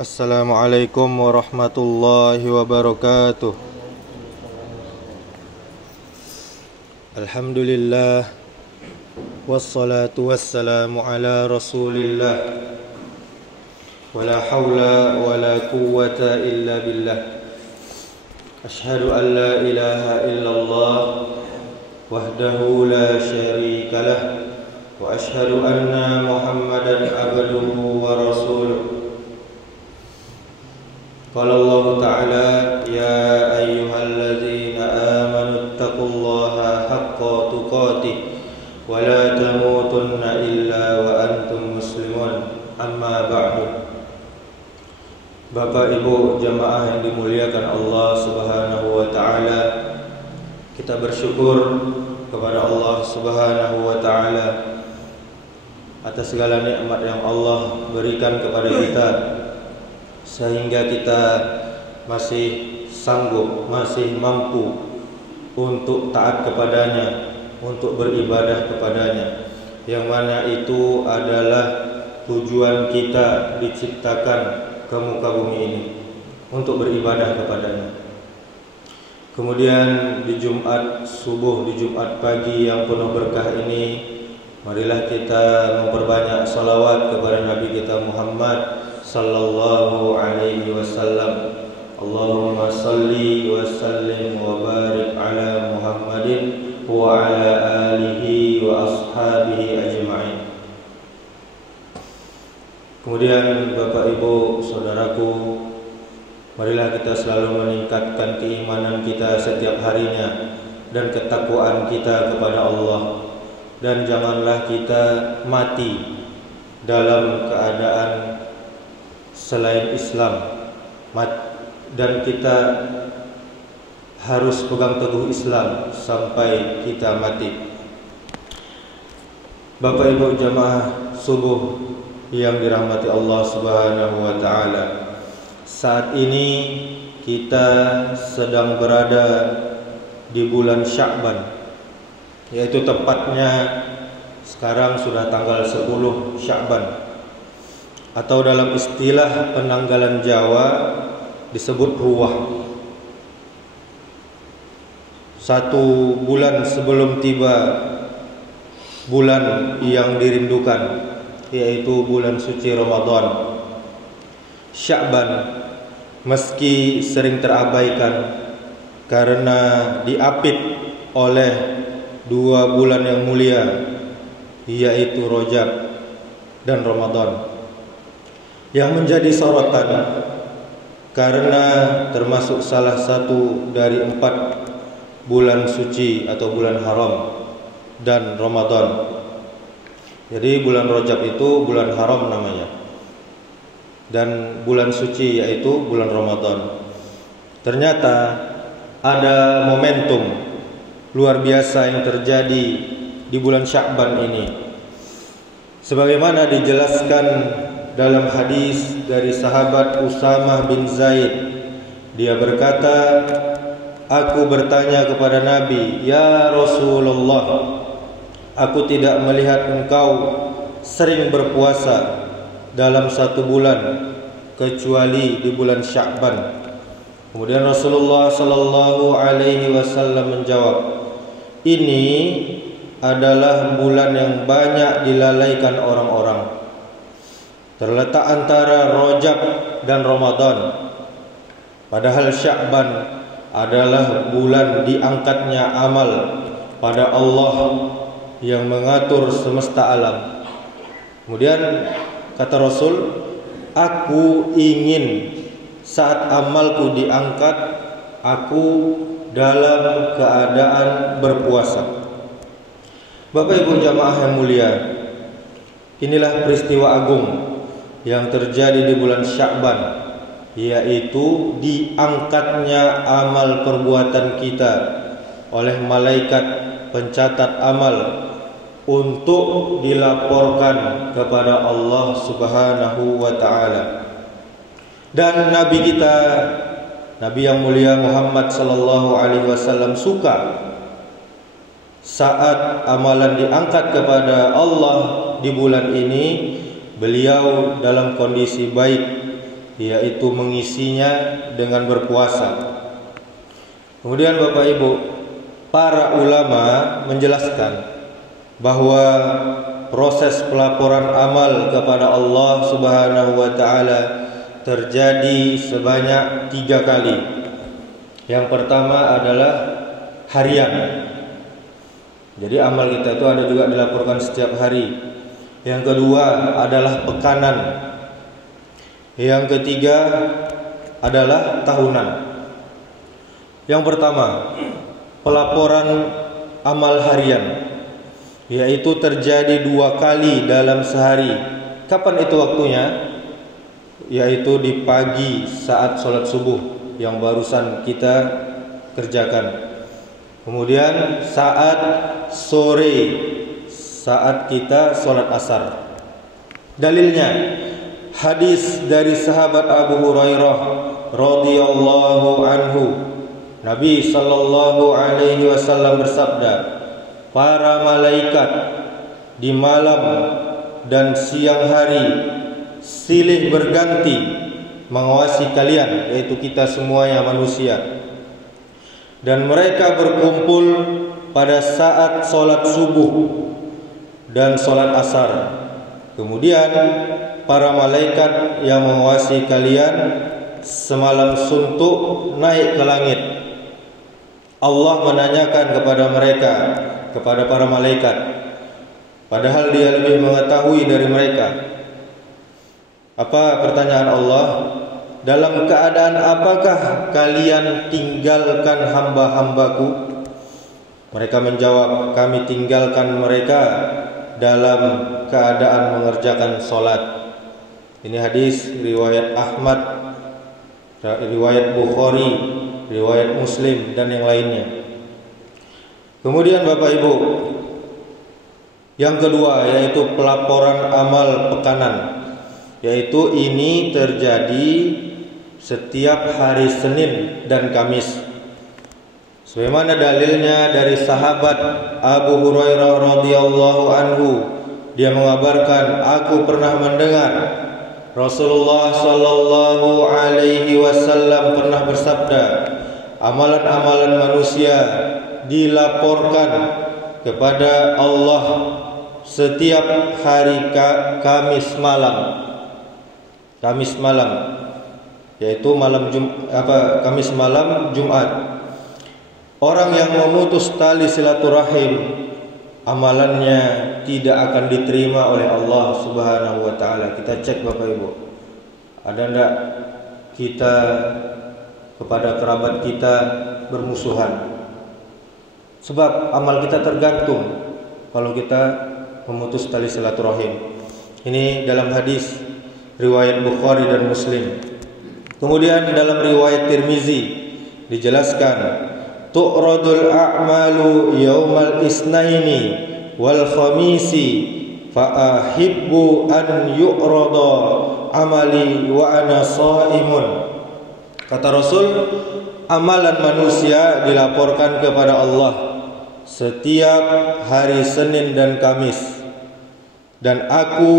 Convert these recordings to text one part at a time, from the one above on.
Assalamualaikum warahmatullahi wabarakatuh. Alhamdulillah, wassalatu wassalamu ala rasulillah, wala hawla wala quwwata illa billah. Ashhadu an la ilaha illallah wahdahu la syarika lah, wa ashhadu anna Muhammadan abduhu wa rasuluh. Qala Allah Ta'ala, ya ayyuhalladzina amanu taqullaha haqqa tuqatih wa la tamutunna illa wa antum muslimun. Amma ba'du. Bapak Ibu jamaah yang dimuliakan Allah Subhanahu wa Ta'ala, kita bersyukur kepada Allah Subhanahu wa Ta'ala atas segala nikmat yang Allah berikan kepada kita, sehingga kita masih sanggup, masih mampu untuk taat kepadanya, untuk beribadah kepadanya, yang mana itu adalah tujuan kita diciptakan ke muka bumi ini, untuk beribadah kepadanya. Kemudian di Jumat subuh, di Jumat pagi yang penuh berkah ini, marilah kita memperbanyak salawat kepada Nabi kita Muhammad sallallahu alaihi wasallam. Allahumma salli wa sallim wa barik ala Muhammadin wa ala alihi wa ashabihi ajma'in. Kemudian Bapak Ibu saudaraku, marilah kita selalu meningkatkan keimanan kita setiap harinya dan ketakwaan kita kepada Allah, dan janganlah kita mati dalam keadaan selain Islam, dan kita harus pegang teguh Islam sampai kita mati. Bapak Ibu jamaah subuh yang dirahmati Allah Subhanahu wa Ta'ala, saat ini kita sedang berada di bulan Sya'ban, yaitu tepatnya sekarang sudah tanggal 10 Sya'ban, atau dalam istilah penanggalan Jawa disebut ruwah. Satu bulan sebelum tiba bulan yang dirindukan, yaitu bulan suci Ramadan. Sya'ban meski sering terabaikan karena diapit oleh dua bulan yang mulia, yaitu Rajab dan Ramadan, yang menjadi sorotan karena termasuk salah satu dari 4 bulan suci atau bulan haram dan Ramadan. Jadi bulan Rajab itu bulan haram namanya, dan bulan suci yaitu bulan Ramadan. Ternyata ada momentum luar biasa yang terjadi di bulan Sya'ban ini, sebagaimana dijelaskan dalam hadis dari sahabat Usamah bin Zaid. Dia berkata, aku bertanya kepada Nabi, ya Rasulullah, aku tidak melihat engkau sering berpuasa dalam satu bulan kecuali di bulan Sya'ban. Kemudian Rasulullah sallallahu alaihi wasallam menjawab, ini adalah bulan yang banyak dilalaikan orang-orang. Terletak antara Rajab dan Ramadan. Padahal Sya'ban adalah bulan diangkatnya amal pada Allah yang mengatur semesta alam. Kemudian kata Rasul, aku ingin saat amalku diangkat, aku dalam keadaan berpuasa. Bapak Ibu jamaah yang mulia, inilah peristiwa agung yang terjadi di bulan Sya'ban, yaitu diangkatnya amal perbuatan kita oleh malaikat pencatat amal untuk dilaporkan kepada Allah Subhanahu wa Ta'ala. Dan Nabi kita, Nabi yang mulia Muhammad sallallahu alaihi wasallam suka saat amalan diangkat kepada Allah di bulan ini, beliau dalam kondisi baik, yaitu mengisinya dengan berpuasa. Kemudian Bapak Ibu, para ulama menjelaskan bahwa proses pelaporan amal kepada Allah Subhanahu wa taala terjadi sebanyak 3 kali. Yang pertama adalah harian. Jadi amal kita itu ada juga dilaporkan setiap hari. Yang kedua adalah pekanan. Yang ketiga adalah tahunan. Yang pertama, pelaporan amal harian, yaitu terjadi 2 kali dalam sehari. Kapan itu waktunya? Yaitu di pagi saat sholat subuh yang barusan kita kerjakan. Kemudian saat sore saat kita sholat asar. Dalilnya hadis dari sahabat Abu Hurairah radhiyallahu anhu. Nabi sallallahu alaihi wasallam bersabda, para malaikat di malam dan siang hari silih berganti mengawasi kalian, yaitu kita semuanya manusia. Dan mereka berkumpul pada saat sholat subuh dan sholat asar. Kemudian para malaikat yang mengawasi kalian semalam suntuk naik ke langit. Allah menanyakan kepada mereka, kepada para malaikat, padahal Dia lebih mengetahui dari mereka. Apa pertanyaan Allah? Dalam keadaan apakah kalian tinggalkan hamba-hambaku? Mereka menjawab, kami tinggalkan mereka dalam keadaan mengerjakan sholat. Ini hadis riwayat Ahmad, riwayat Bukhari, riwayat Muslim, dan yang lainnya. Kemudian Bapak Ibu, yang kedua yaitu pelaporan amal pekanan, yaitu ini terjadi setiap hari Senin dan Kamis. Sebagaimana dalilnya dari sahabat Abu Hurairah radhiyallahu anhu, dia mengabarkan, aku pernah mendengar Rasulullah sallallahu alaihi wasallam pernah bersabda, amalan-amalan manusia dilaporkan kepada Allah setiap hari Kamis malam, yaitu Kamis malam Jumat. Orang yang memutus tali silaturahim, amalannya tidak akan diterima oleh Allah Subhanahu wa taala. Kita cek Bapak Ibu, ada enggak kita kepada kerabat kita bermusuhan? Sebab amal kita tergantung kalau kita memutus tali silaturahim. Ini dalam hadis riwayat Bukhari dan Muslim. Kemudian dalam riwayat Tirmizi dijelaskan, tu'radul a'malu yaumal isnaini wal khamisi fa ahibbu an yu'rada amali wa ana shaimun. Kata Rasul, amalan manusia dilaporkan kepada Allah setiap hari Senin dan Kamis, dan aku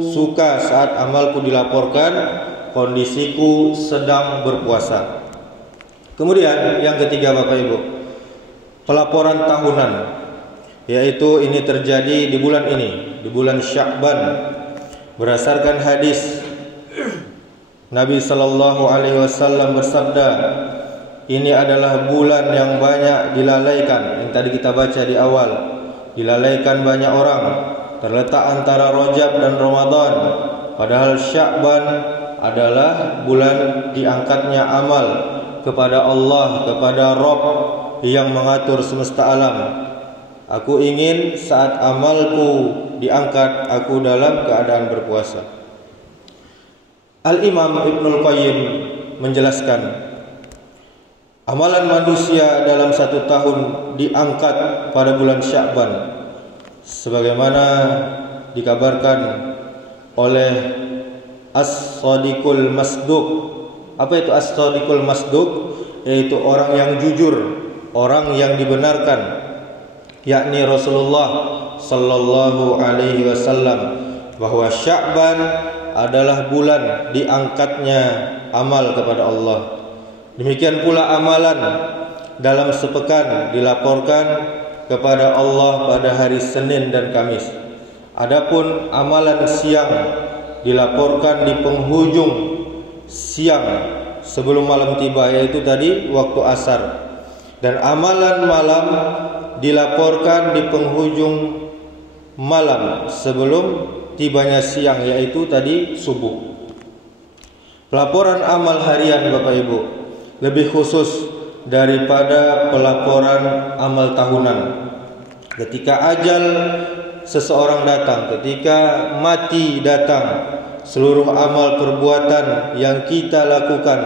suka saat amalku dilaporkan kondisiku sedang berpuasa. Kemudian yang ketiga Bapak Ibu, pelaporan tahunan, yaitu ini terjadi di bulan ini, di bulan Sya'ban. Berdasarkan hadis Nabi sallallahu alaihi wasallam bersabda, ini adalah bulan yang banyak dilalaikan, yang tadi kita baca di awal, dilalaikan banyak orang, terletak antara Rajab dan Ramadan. Padahal Sya'ban adalah bulan diangkatnya amal kepada Allah, kepada Rabb yang mengatur semesta alam. Aku ingin saat amalku diangkat, aku dalam keadaan berpuasa. Al-Imam Ibnul Qayyim menjelaskan, amalan manusia dalam 1 tahun diangkat pada bulan Sya'ban, sebagaimana dikabarkan oleh As-Sadiqul Masduq. Apa itu As-Sadiqul Masduq? Yaitu orang yang jujur, orang yang dibenarkan, yakni Rasulullah sallallahu alaihi wasallam, bahwa Sya'ban adalah bulan diangkatnya amal kepada Allah. Demikian pula amalan dalam sepekan dilaporkan kepada Allah pada hari Senin dan Kamis. Adapun amalan siang dilaporkan di penghujung siang sebelum malam tiba, yaitu tadi waktu asar. Dan amalan malam dilaporkan di penghujung malam sebelum tibanya siang, yaitu tadi subuh. Pelaporan amal harian Bapak Ibu lebih khusus daripada pelaporan amal tahunan. Ketika ajal seseorang datang, ketika mati datang, seluruh amal perbuatan yang kita lakukan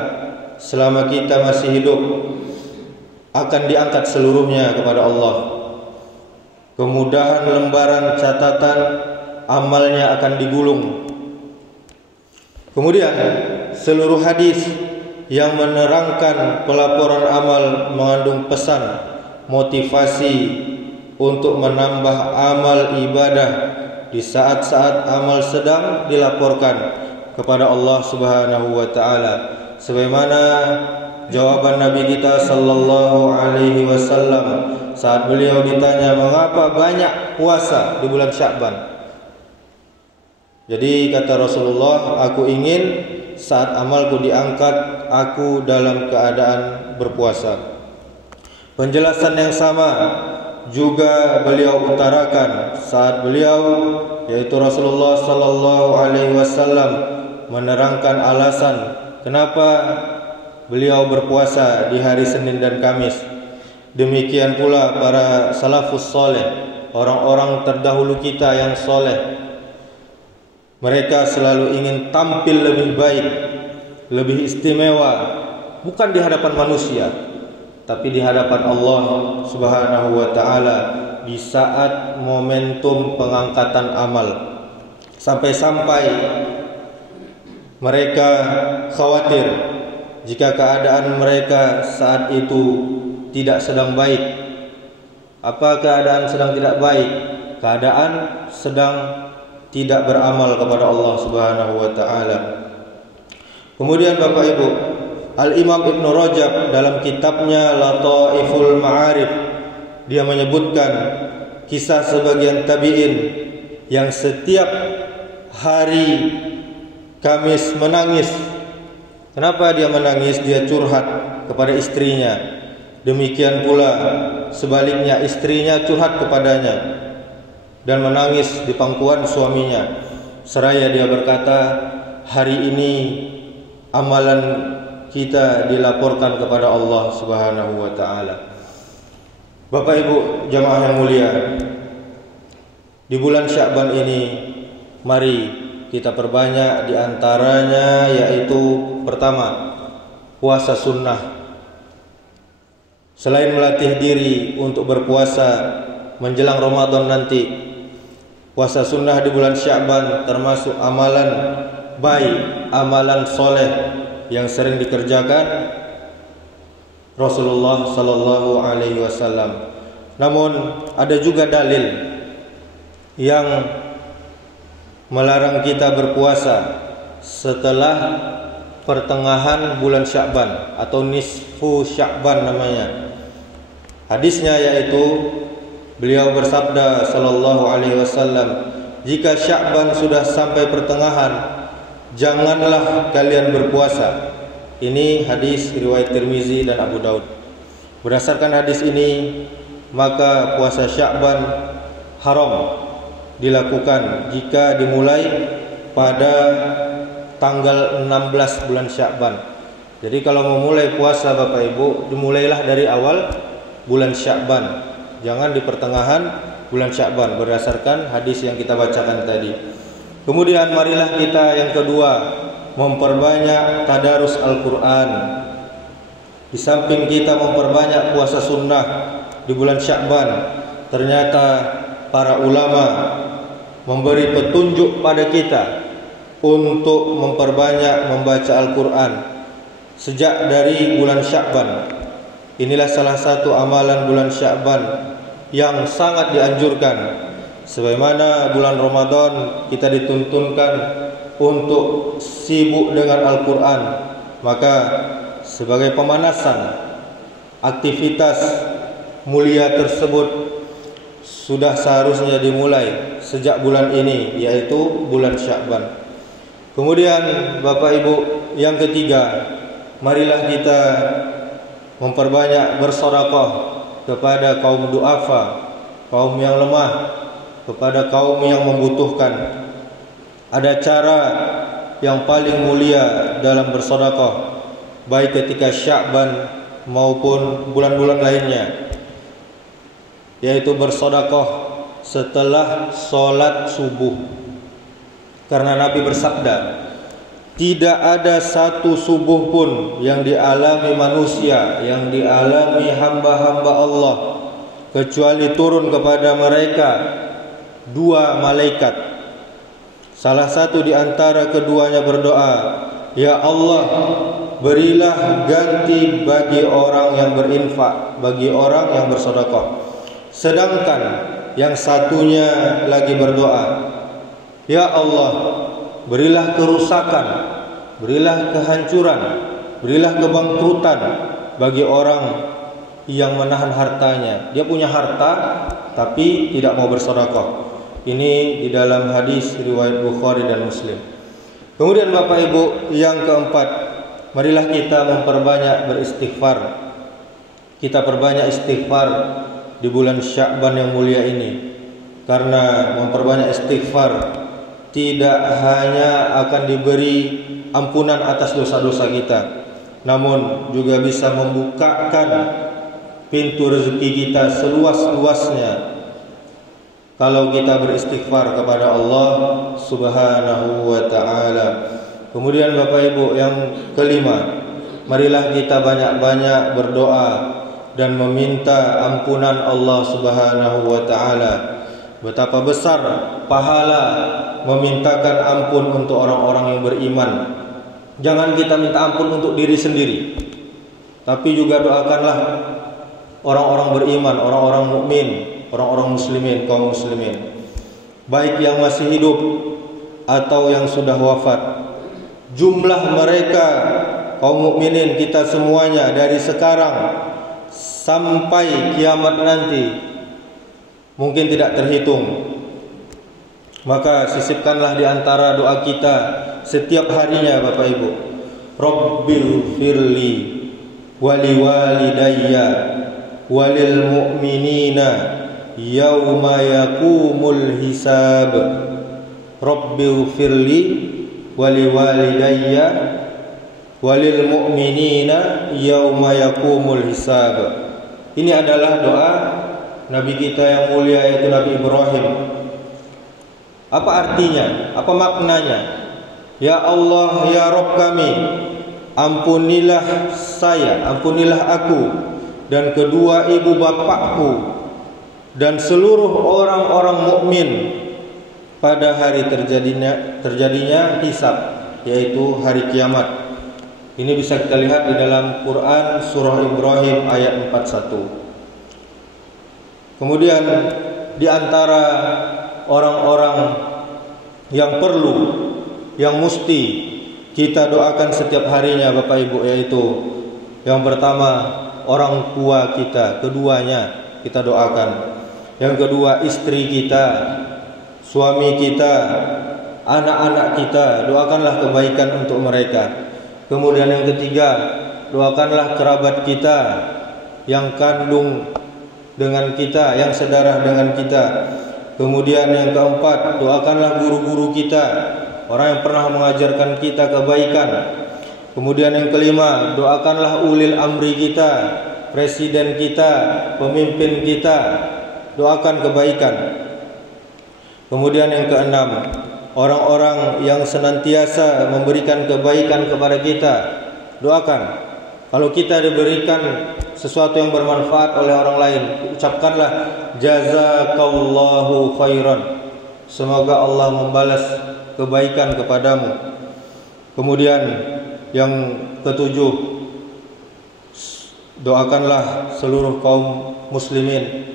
selama kita masih hidup akan diangkat seluruhnya kepada Allah. Kemudahan lembaran catatan amalnya akan digulung. Kemudian seluruh hadis yang menerangkan pelaporan amal mengandung pesan motivasi untuk menambah amal ibadah di saat-saat amal sedang dilaporkan kepada Allah Subhanahu wa taala. Sebagaimana jawaban Nabi kita sallallahu alaihi wasallam saat beliau ditanya mengapa banyak puasa di bulan Sya'ban. Jadi kata Rasulullah, aku ingin saat amalku diangkat aku dalam keadaan berpuasa. Penjelasan yang sama juga beliau utarakan saat beliau, yaitu Rasulullah sallallahu alaihi wasallam, menerangkan alasan kenapa beliau berpuasa di hari Senin dan Kamis. Demikian pula para salafus soleh, orang-orang terdahulu kita yang soleh, mereka selalu ingin tampil lebih baik, lebih istimewa, bukan di hadapan manusia, tapi di hadapan Allah Subhanahu wa taala di saat momentum pengangkatan amal. Sampai-sampai mereka khawatir jika keadaan mereka saat itu tidak sedang baik. Apa keadaan sedang tidak baik? Keadaan sedang tidak beramal kepada Allah Subhanahu wa taala. Kemudian Bapak Ibu, Al-Imam Ibn Rajab dalam kitabnya Lataiful Ma'arif, dia menyebutkan kisah sebagian tabi'in yang setiap hari Kamis menangis. Kenapa dia menangis? Dia curhat kepada istrinya. Demikian pula sebaliknya, istrinya curhat kepadanya dan menangis di pangkuan suaminya. Seraya dia berkata, hari ini amalan kita dilaporkan kepada Allah Subhanahu wa taala. Bapak Ibu jamaah yang mulia, di bulan Sya'ban ini mari kita perbanyak di antaranya, yaitu pertama, puasa sunnah. Selain melatih diri untuk berpuasa menjelang Ramadan nanti, puasa sunnah di bulan Sya'ban termasuk amalan baik, amalan soleh yang sering dikerjakan Rasulullah sallallahu alaihi wasallam. Namun ada juga dalil yang melarang kita berpuasa setelah pertengahan bulan Sya'ban atau nisfu Sya'ban namanya. Hadisnya yaitu beliau bersabda sallallahu alaihi wasallam, jika Sya'ban sudah sampai pertengahan, janganlah kalian berpuasa. Ini hadis riwayat Tirmizi dan Abu Daud. Berdasarkan hadis ini, maka puasa Sya'ban haram dilakukan jika dimulai pada tanggal 16 bulan Sya'ban. Jadi kalau mau mulai puasa Bapak Ibu, dimulailah dari awal bulan Sya'ban, jangan di pertengahan bulan Sya'ban, berdasarkan hadis yang kita bacakan tadi. Kemudian marilah kita yang kedua memperbanyak tadarus Al-Quran. Di samping kita memperbanyak puasa sunnah di bulan Sya'ban, ternyata para ulama memberi petunjuk pada kita untuk memperbanyak membaca Al-Quran sejak dari bulan Sya'ban. Inilah salah satu amalan bulan Sya'ban yang sangat dianjurkan. Sebagaimana bulan Ramadan kita dituntunkan untuk sibuk dengan Al-Quran, maka sebagai pemanasan aktivitas mulia tersebut sudah seharusnya dimulai sejak bulan ini, yaitu bulan Sya'ban. Kemudian Bapak Ibu, yang ketiga, marilah kita memperbanyak bersedekah kepada kaum du'afa, kaum yang lemah, kepada kaum yang membutuhkan. Ada cara yang paling mulia dalam bersedekah, baik ketika Sya'ban maupun bulan-bulan lainnya, yaitu bersedekah setelah sholat subuh. Karena Nabi bersabda, tidak ada satu subuh pun yang dialami manusia, yang dialami hamba-hamba Allah, kecuali turun kepada mereka dua malaikat. Salah satu di antara keduanya berdoa, ya Allah, berilah ganti bagi orang yang berinfak, bagi orang yang bersedekah. Sedangkan yang satunya lagi berdoa, ya Allah, berilah kerusakan, berilah kehancuran, berilah kebangkrutan bagi orang yang menahan hartanya. Dia punya harta tapi tidak mau bersedekah. Ini di dalam hadis riwayat Bukhari dan Muslim. Kemudian Bapak Ibu, yang keempat, marilah kita memperbanyak beristighfar. Kita perbanyak istighfar di bulan Sya'ban yang mulia ini, karena memperbanyak istighfar tidak hanya akan diberi ampunan atas dosa-dosa kita, namun juga bisa membukakan pintu rezeki kita seluas-luasnya kalau kita beristighfar kepada Allah Subhanahu wa ta'ala. Kemudian Bapak Ibu, yang kelima, marilah kita banyak-banyak berdoa dan meminta ampunan Allah Subhanahu wa ta'ala. Betapa besar pahala memintakan ampun untuk orang-orang yang beriman. Jangan kita minta ampun untuk diri sendiri, tapi juga doakanlah orang-orang beriman, orang-orang mukmin, orang-orang muslimin, kaum muslimin, baik yang masih hidup atau yang sudah wafat. Jumlah mereka kaum mukminin kita semuanya dari sekarang sampai kiamat nanti mungkin tidak terhitung. Maka sisipkanlah di antara doa kita setiap harinya Bapak Ibu, Rabbil firli wali walidayya walil mu'minina yauma yakumul hisab. Rabbil firli wali walidayya walil mu'minina yauma yakumul hisab. Ini adalah doa Nabi kita yang mulia, yaitu Nabi Ibrahim. Apa artinya? Apa maknanya? Ya Allah, ya Rabb kami, ampunilah saya, ampunilah aku dan kedua ibu bapakku dan seluruh orang-orang mukmin pada hari terjadinya hisab, yaitu hari kiamat. Ini bisa kita lihat di dalam Quran surah Ibrahim ayat 41. Kemudian di antara orang-orang yang perlu, yang mesti kita doakan setiap harinya Bapak Ibu, yaitu yang pertama orang tua kita, keduanya kita doakan. Yang kedua istri kita, suami kita, anak-anak kita, doakanlah kebaikan untuk mereka. Kemudian yang ketiga, doakanlah kerabat kita yang kandung dengan kita, yang sedarah dengan kita. Kemudian yang keempat, doakanlah guru-guru kita, orang yang pernah mengajarkan kita kebaikan. Kemudian yang kelima, doakanlah ulil amri kita, presiden kita, pemimpin kita, doakan kebaikan. Kemudian yang keenam, orang-orang yang senantiasa memberikan kebaikan kepada kita, doakan. Kalau kita diberikan sesuatu yang bermanfaat oleh orang lain, ucapkanlah jazakallahu khairan, semoga Allah membalas kebaikan kepadamu. Kemudian yang ketujuh, doakanlah seluruh kaum muslimin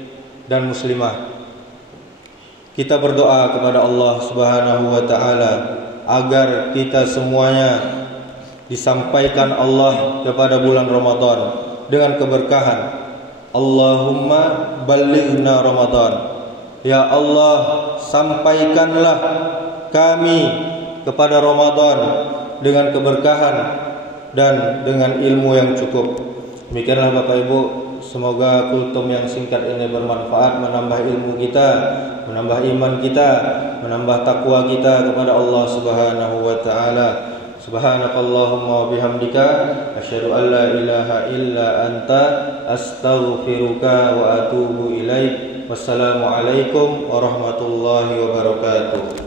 dan muslimah. Kita berdoa kepada Allah Subhanahu wa ta'ala agar kita semuanya disampaikan Allah kepada bulan Ramadan dengan keberkahan. Allahumma ballighna Ramadan. Ya Allah, sampaikanlah kami kepada Ramadan dengan keberkahan dan dengan ilmu yang cukup. Demikianlah Bapak Ibu, semoga kultum yang singkat ini bermanfaat, menambah ilmu kita, menambah iman kita, menambah takwa kita kepada Allah Subhanahu wa taala. Subhanakallahumma wa bihamdika asyhadu an la ilaha illa anta astaghfiruka wa atubu ilaik. Wassalamualaikum warahmatullahi wabarakatuh.